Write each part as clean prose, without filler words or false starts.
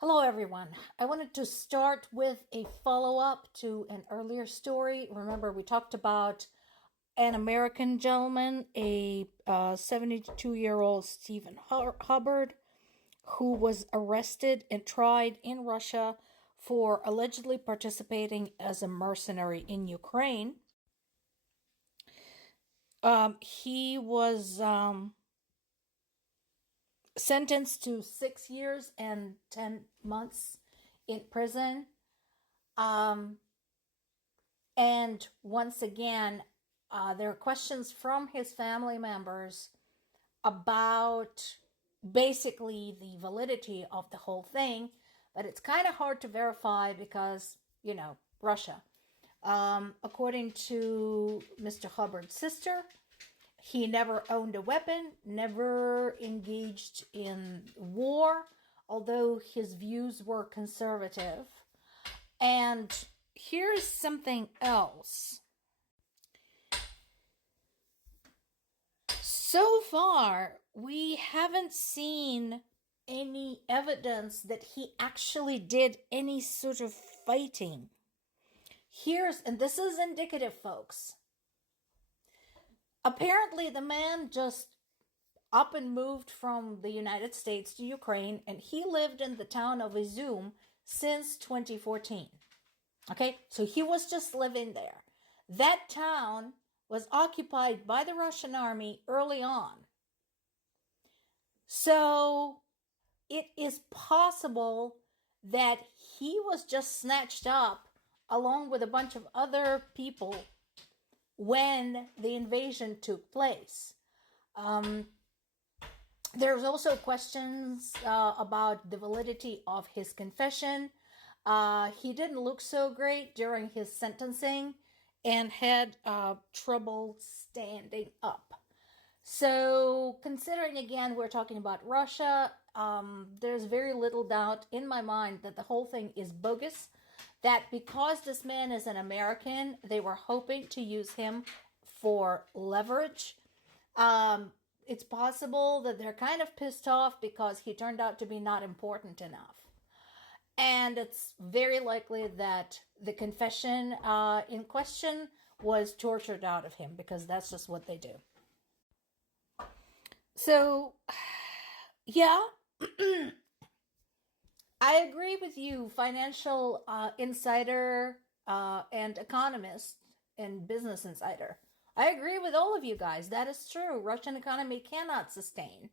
Hello, everyone. I wanted to start with a follow up to an earlier story. Remember, we talked about an American gentleman, a 72-year-old Stephen Hubbard, who was arrested and tried in Russia for allegedly participating as a mercenary in Ukraine. He was sentenced to 6 years and 10 months in prison. Um, And once again, there are questions from his family members about basically the validity of the whole thing, but it's kind of hard to verify because, Russia. According to Mr. Hubbard's sister, he never owned a weapon, never engaged in war, although his views were conservative. And here's something else. So far, we haven't seen any evidence that he actually did any sort of fighting. And this is indicative, folks. Apparently, the man just up and moved from the United States to Ukraine, and he lived in the town of Izum since 2014. Okay, so he was just living there. That town was occupied by the Russian army early on. So it is possible that he was just snatched up along with a bunch of other people when the invasion took place. There's also questions about the validity of his confession. He didn't look so great during his sentencing and had trouble standing up. So, considering again we're talking about Russia, there's very little doubt in my mind that the whole thing is bogus. That because this man is an American, they were hoping to use him for leverage. It's possible that they're kind of pissed off because he turned out to be not important enough. And it's very likely that the confession in question was tortured out of him because that's just what they do. So, yeah, I agree with you, financial insider and economist and business insider. I agree with all of you guys. That is true. Russian economy cannot sustain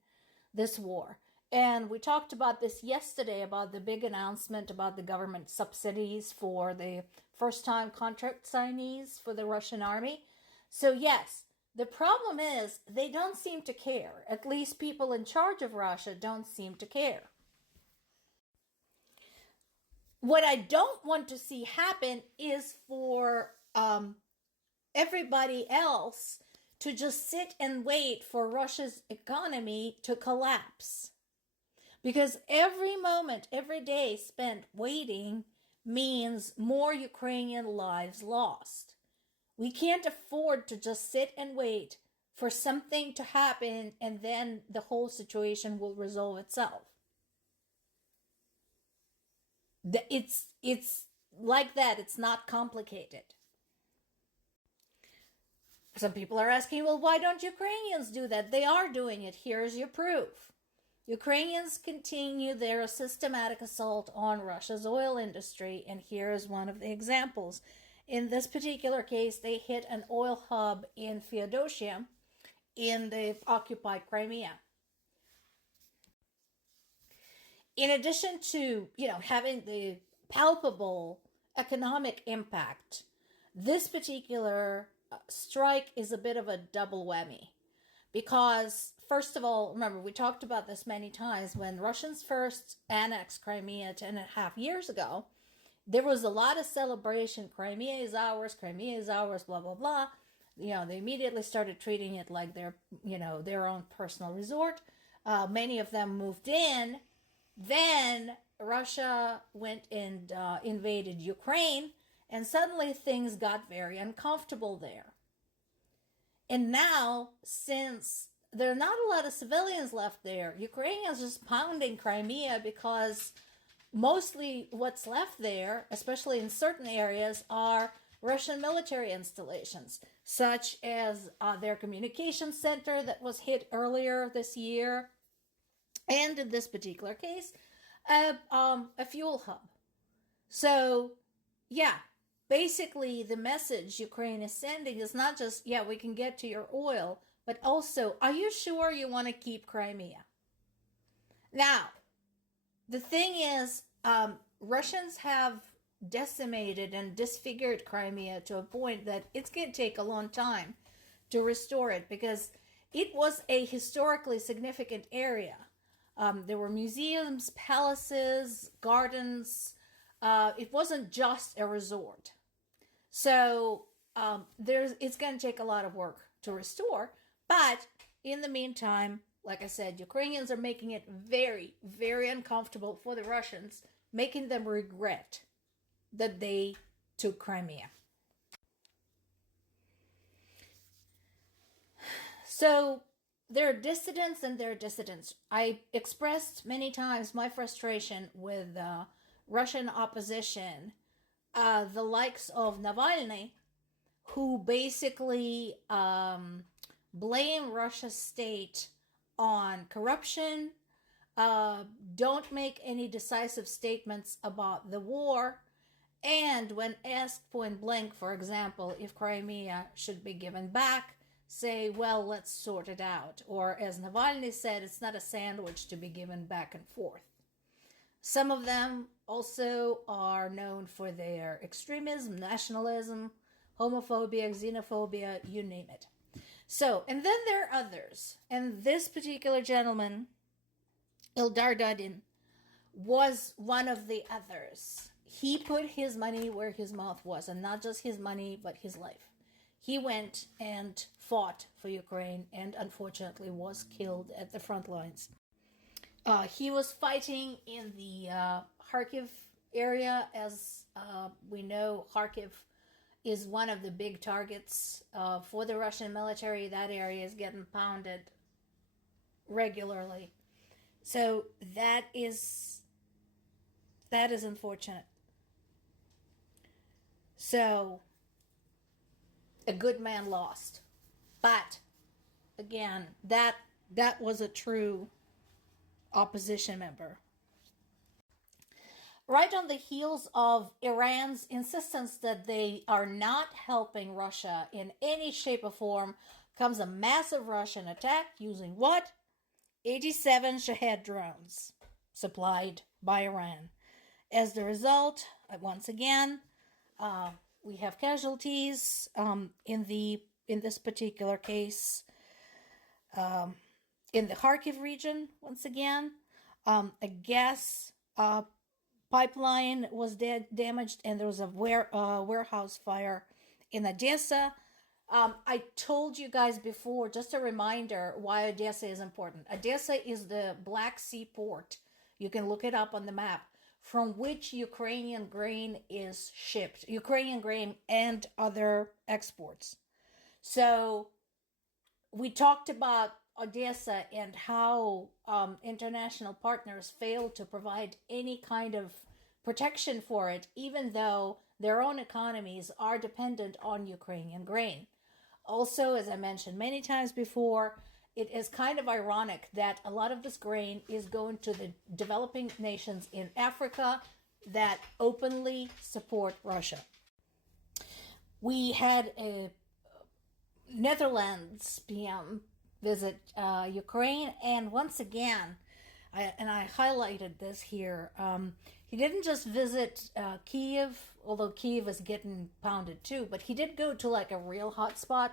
this war. And we talked about this yesterday about the big announcement about the government subsidies for the first time contract signees for the Russian army. So, yes, the problem is they don't seem to care. At least people in charge of Russia don't seem to care. What I don't want to see happen is for everybody else to just sit and wait for Russia's economy to collapse. Because every moment, every day spent waiting means more Ukrainian lives lost. We can't afford to just sit and wait for something to happen and then the whole situation will resolve itself. It's like that. It's not complicated. Some people are asking, well, why don't Ukrainians do that? They are doing it. Here's your proof. Ukrainians continue their systematic assault on Russia's oil industry, and here is one of the examples. In this particular case, they hit an oil hub in Feodosia in the occupied Crimea. In addition to, having the palpable economic impact, this particular strike is a bit of a double whammy. Because, first of all, remember, we talked about this many times. When Russians first annexed Crimea 10.5 years ago, there was a lot of celebration. Crimea is ours, blah, blah, blah. They immediately started treating it like their own personal resort. Many of them moved in. Then Russia went and invaded Ukraine, and suddenly things got very uncomfortable there. And now, since there are not a lot of civilians left there, Ukrainians are just pounding Crimea because, mostly what's left there, especially in certain areas, are Russian military installations, such as their communications center that was hit earlier this year, and in this particular case, a fuel hub. So, yeah, basically the message Ukraine is sending is not just, yeah, we can get to your oil, but also, are you sure you want to keep Crimea? Now, the thing is, Russians have decimated and disfigured Crimea to a point that it's going to take a long time to restore it, because it was a historically significant area. There were museums, palaces, gardens. It wasn't just a resort. So it's going to take a lot of work to restore. But in the meantime, like I said, Ukrainians are making it very, very uncomfortable for the Russians, making them regret that they took Crimea. So there are dissidents and there are dissidents. I expressed many times my frustration with Russian opposition, the likes of Navalny, who basically blame Russia's state on corruption, don't make any decisive statements about the war, and when asked point blank, for example, if Crimea should be given back, say, well, let's sort it out. Or as Navalny said, it's not a sandwich to be given back and forth. Some of them also are known for their extremism, nationalism, homophobia, xenophobia, you name it. So, and then there are others. And this particular gentleman, Ildar Dudin, was one of the others. He put his money where his mouth was, and not just his money, but his life. He went and fought for Ukraine and unfortunately was killed at the front lines. He was fighting in the Kharkiv area. As we know, Kharkiv is one of the big targets for the Russian military. That area is getting pounded regularly. So that is unfortunate. So a good man lost. But again, that was a true opposition member. Right on the heels of Iran's insistence that they are not helping Russia in any shape or form comes a massive Russian attack using what? 87 Shahed drones supplied by Iran. As the result, once again, we have casualties in this particular case. In the Kharkiv region, once again, a gas pipeline was damaged, and there was a warehouse fire in Odessa. I told you guys before, just a reminder why Odessa is important. Odessa is the Black Sea port. You can look it up on the map, from which Ukrainian grain is shipped. Ukrainian grain and other exports. So we talked about Odessa and how international partners failed to provide any kind of protection for it, even though their own economies are dependent on Ukrainian grain. Also, as I mentioned many times before, it is kind of ironic that a lot of this grain is going to the developing nations in Africa that openly support Russia. We had a Netherlands PM visit Ukraine, and once again, I highlighted this here, he didn't just visit Kiev, although Kiev is getting pounded too, but he did go to like a real hotspot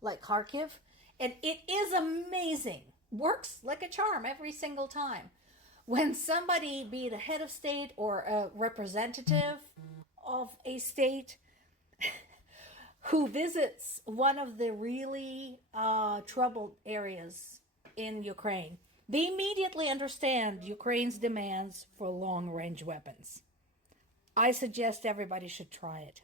like Kharkiv, and it is amazing. Works like a charm every single time. When somebody, be it a head of state or a representative of a state, who visits one of the really troubled areas in Ukraine, they immediately understand Ukraine's demands for long-range weapons. I suggest everybody should try it.